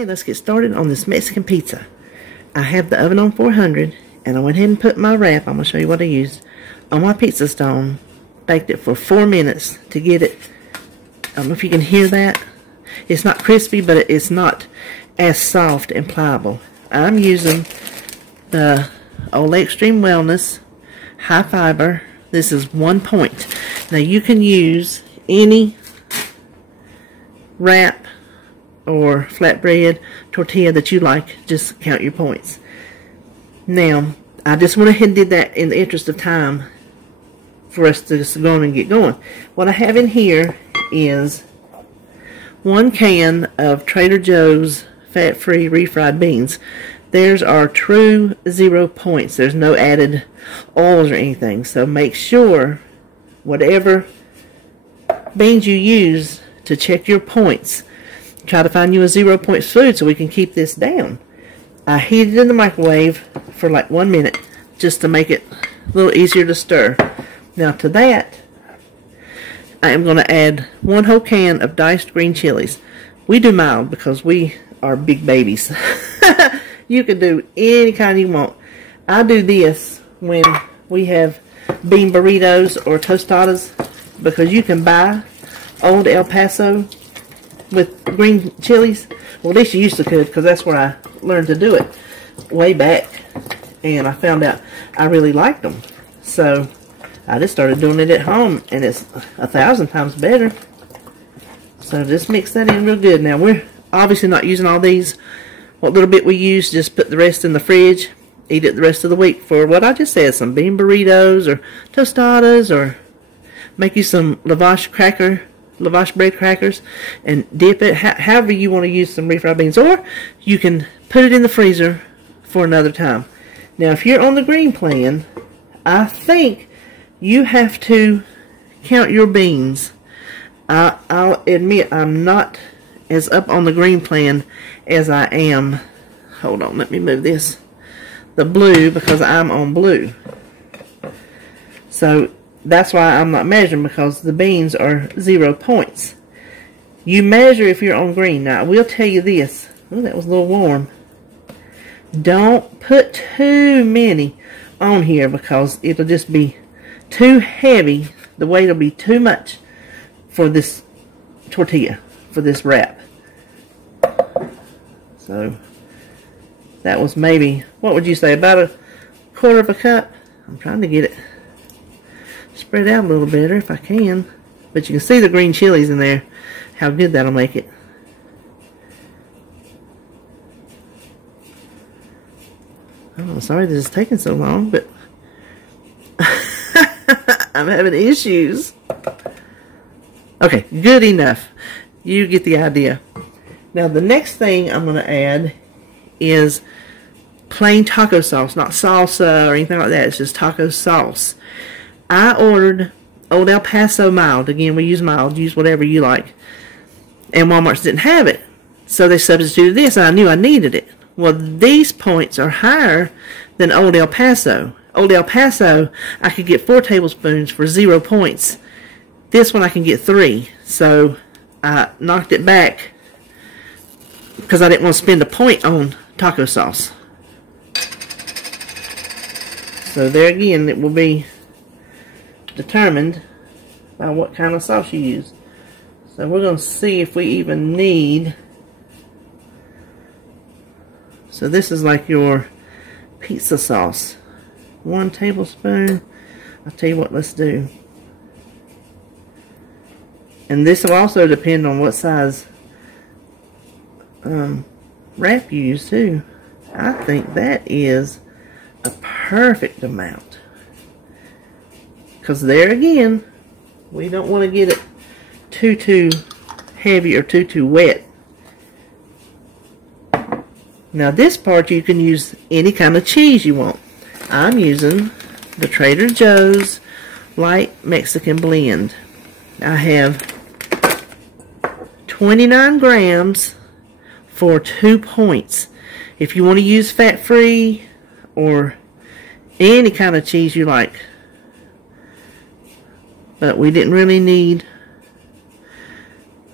Okay, let's get started on this Mexican pizza. I have the oven on 400, and I went ahead and put my wrap, I'm going to show you what I used, on my pizza stone. Baked it for 4 minutes to get it, I don't know if you can hear that. It's not crispy, but it's not as soft and pliable. I'm using the Old Extreme Wellness High Fiber. This is 1 point. Now you can use any wrap or flatbread tortilla that you like. Just count your points. Now I just went ahead and did that in the interest of time for us to just go on and get going. What I have in here is 1 can of Trader Joe's fat-free refried beans. There's our true 0 points. There's no added oils or anything. So make sure whatever beans you use to check your points, try to find you a 0 points food so we can keep this down. I heated it in the microwave for like 1 minute just to make it a little easier to stir. Now to that, I am going to add 1 whole can of diced green chilies. We do mild because we are big babies. You can do any kind you want. I do this when we have bean burritos or tostadas because you can buy Old El Paso with green chilies. Well, at least you used to could, because that's where I learned to do it way back, and I found out I really liked them. So I just started doing it at home, and it's 1,000 times better. So just mix that in real good. Now we're obviously not using all these. What little bit we use, just put the rest in the fridge. Eat it the rest of the week for what I just said, some bean burritos or tostadas, or make you some lavash bread crackers and dip it however you want to use some refried beans, or you can put it in the freezer for another time. Now if you're on the green plan, I think you have to count your beans. I'll admit I'm not as up on the green plan as I am, hold on, let me move this, the blue, because I'm on blue. So that's why I'm not measuring, because the beans are 0 points. You measure if you're on green. Now I will tell you this, oh, that was a little warm. Don't put too many on here because it'll just be too heavy. The weight will be too much for this tortilla, for this wrap. So that was maybe, what would you say, about 1/4 of a cup. I'm trying to get it spread out a little better if I can, but you can see the green chilies in there, how good that'll make it. Oh, sorry this is taking so long, but I'm having issues. Okay, good enough. You get the idea. Now the next thing I'm going to add is plain taco sauce, not salsa or anything like that. It's just taco sauce. I ordered Old El Paso mild. Again, we use mild. Use whatever you like. And Walmart's didn't have it, so they substituted this. And I knew I needed it. Well, these points are higher than Old El Paso. Old El Paso, I could get 4 tablespoons for 0 points. This one I can get 3. So I knocked it back because I didn't want to spend a point on taco sauce. So there again, it will be determined by what kind of sauce you use. So we're going to see if we even need. So this is like your pizza sauce. 1 tablespoon. I'll tell you what, let's do. And this will also depend on what size wrap you use too. I think that is a perfect amount. Because there again, we don't want to get it too heavy or too wet. Now this part you can use any kind of cheese you want. I'm using the Trader Joe's Light Mexican Blend. I have 29 grams for 2 points. If you want to use fat-free or any kind of cheese you like. But we didn't really need,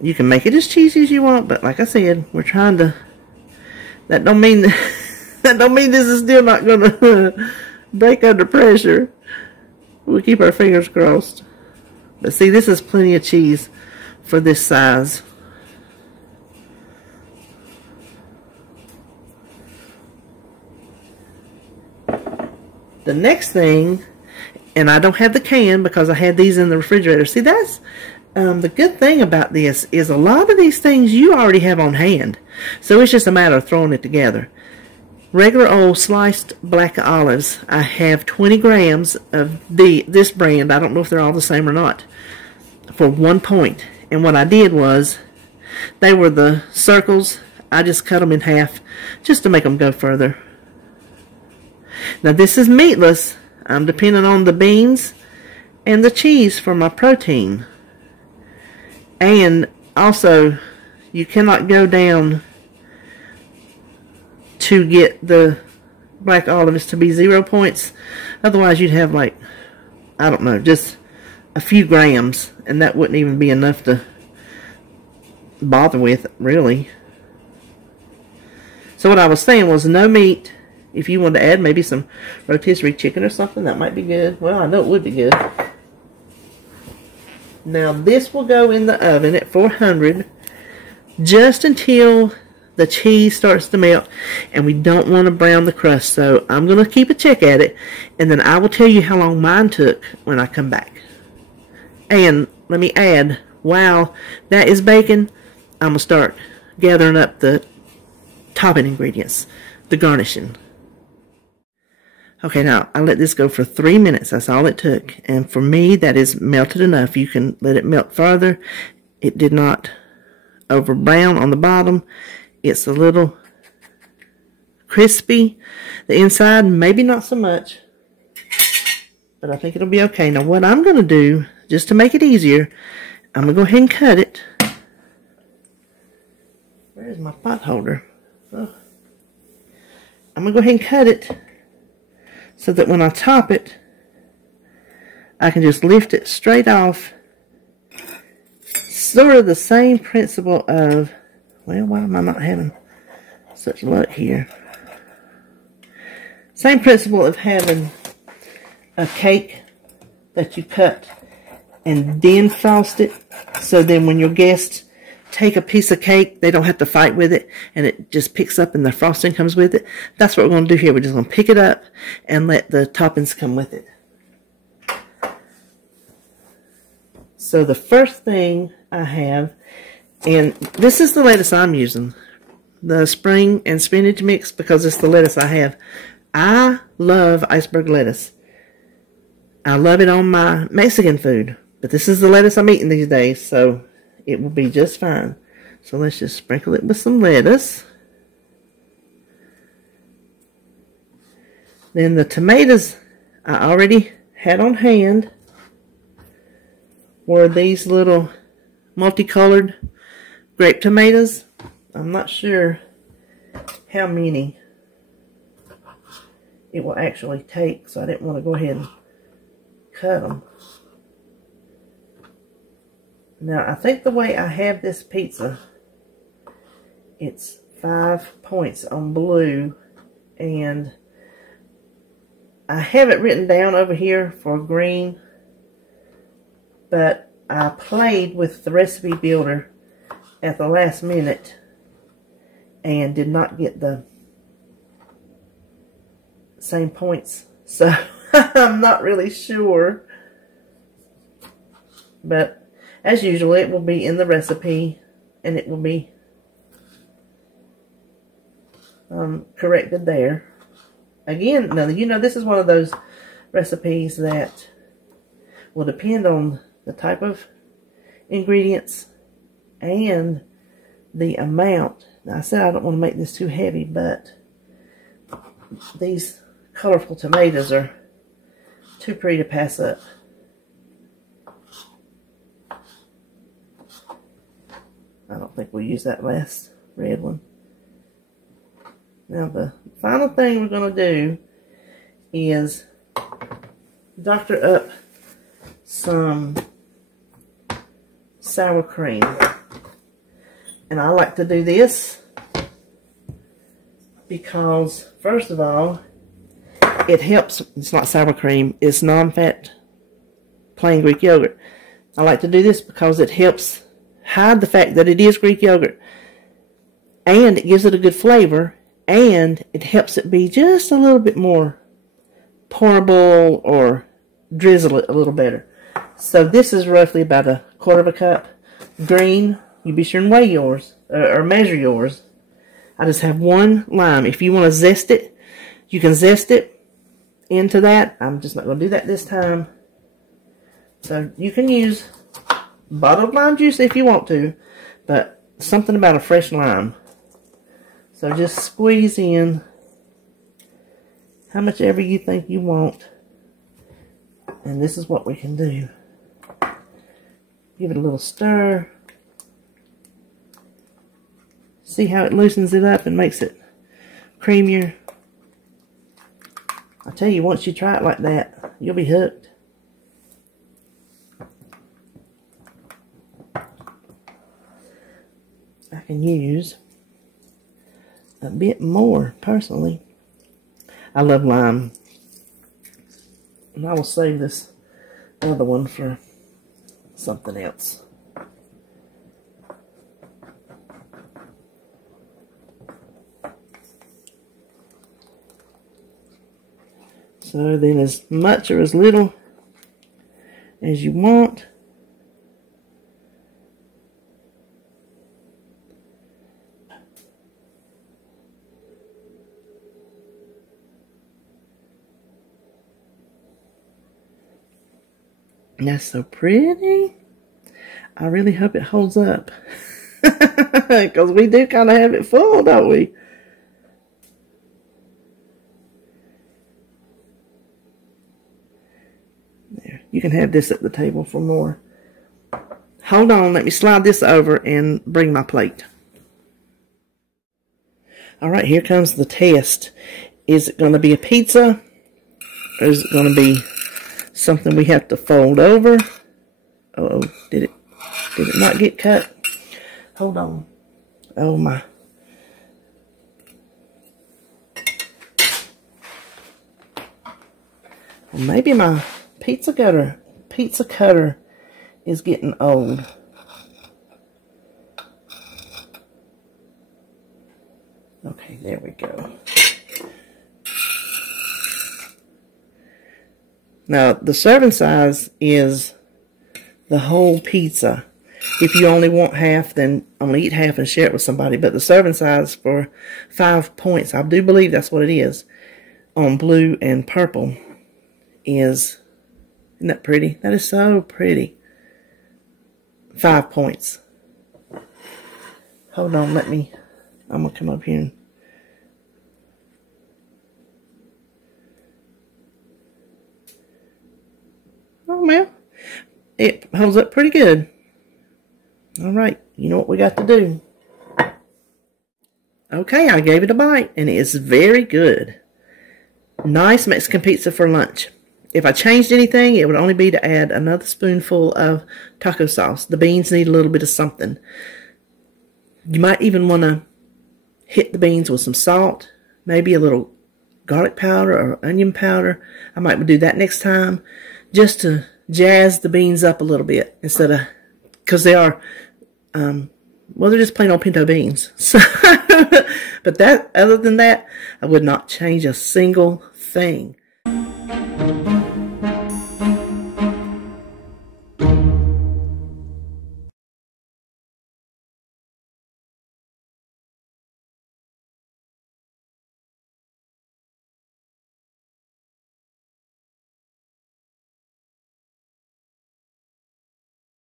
you can make it as cheesy as you want, but like I said, we're trying to That don't mean that don't mean this is still not gonna break under pressure. We'll keep our fingers crossed. But see, this is plenty of cheese for this size. The next thing, and I don't have the can because I had these in the refrigerator. See, that's the good thing about this is a lot of these things you already have on hand. So it's just a matter of throwing it together. Regular old sliced black olives. I have 20 grams of this brand. I don't know if they're all the same or not. For 1 point. And what I did was, they were the circles. I just cut them in half just to make them go further. Now this is meatless. I'm depending on the beans and the cheese for my protein. And also, you cannot go down to get the black olives to be 0 points. Otherwise you'd have like, I don't know, just a few grams, and that wouldn't even be enough to bother with, really. So what I was saying was no meat. If you want to add maybe some rotisserie chicken or something, that might be good. Well, I know it would be good. Now this will go in the oven at 400 just until the cheese starts to melt, and we don't want to brown the crust. So I'm going to keep a check at it, and then I will tell you how long mine took when I come back. And let me add, while that is baking, I'm going to start gathering up the topping ingredients, the garnishing. Okay, now I let this go for 3 minutes. That's all it took. And for me, that is melted enough. You can let it melt further. It did not over brown on the bottom. It's a little crispy. The inside, maybe not so much. But I think it'll be okay. Now what I'm going to do, just to make it easier, I'm going to go ahead and cut it. Where's my pot holder? Oh. I'm going to go ahead and cut it so that when I top it, I can just lift it straight off. Sort of the same principle of, well, why am I not having such luck here? Same principle of having a cake that you cut and then frost it, so then when your guests take a piece of cake, they don't have to fight with it, and it just picks up and the frosting comes with it. That's what we're going to do here. We're just going to pick it up and let the toppings come with it. So the first thing I have, and this is the lettuce I'm using, the spring and spinach mix, because it's the lettuce I have. I love iceberg lettuce. I love it on my Mexican food, but this is the lettuce I'm eating these days, so it will be just fine. So let's just sprinkle it with some lettuce. Then the tomatoes I already had on hand were these little multicolored grape tomatoes. I'm not sure how many it will actually take, so I didn't want to go ahead and cut them. Now, I think the way I have this pizza, it's 5 points on blue, and I have it written down over here for green, but I played with the recipe builder at the last minute and did not get the same points, so I'm not really sure. But as usual, it will be in the recipe, and it will be corrected there. Again, now, you know, this is one of those recipes that will depend on the type of ingredients and the amount. Now, I said I don't want to make this too heavy, but these colorful tomatoes are too pretty to pass up. I don't think we'll use that last red one. Now the final thing we're going to do is doctor up some sour cream. And I like to do this because, first of all, it helps. It's not sour cream. It's non-fat plain Greek yogurt. I like to do this because it helps hide the fact that it is Greek yogurt. And it gives it a good flavor. And it helps it be just a little bit more pourable or drizzle it a little better. So this is roughly about 1/4 cup. Green, you be sure and weigh yours, or measure yours. I just have 1 lime. If you want to zest it, you can zest it into that. I'm just not going to do that this time. So you can use bottled lime juice if you want to, but something about a fresh lime. So just squeeze in how much ever you think you want. And this is what we can do. Give it a little stir. See how it loosens it up and makes it creamier. I tell you, once you try it like that, you'll be hooked. I can use a bit more, personally. I love lime. And I will save this other one for something else. So then as much or as little as you want. And that's so pretty. I really hope it holds up. Because we do kind of have it full, don't we? There. You can have this at the table for more. Hold on. Let me slide this over and bring my plate. Alright, here comes the test. Is it going to be a pizza? Or is it going to be something we have to fold over? Uh-oh, did it not get cut? Hold on. Oh my. Well, maybe my pizza cutter is getting old. Okay, there we go. Now, the serving size is the whole pizza. If you only want half, then only eat half and share it with somebody. But the serving size for 5 points, I do believe that's what it is, on blue and purple, isn't that pretty? That is so pretty. 5 points. Hold on, I'm going to come up here and oh, well, it holds up pretty good. Alright, you know what we got to do. Okay, I gave it a bite, and it is very good. Nice Mexican pizza for lunch. If I changed anything, it would only be to add another spoonful of taco sauce. The beans need a little bit of something. You might even want to hit the beans with some salt, maybe a little garlic powder or onion powder. I might do that next time, just to jazz the beans up a little bit, instead of, because they are, well, they're just plain old pinto beans. So, but other than that, I would not change a single thing.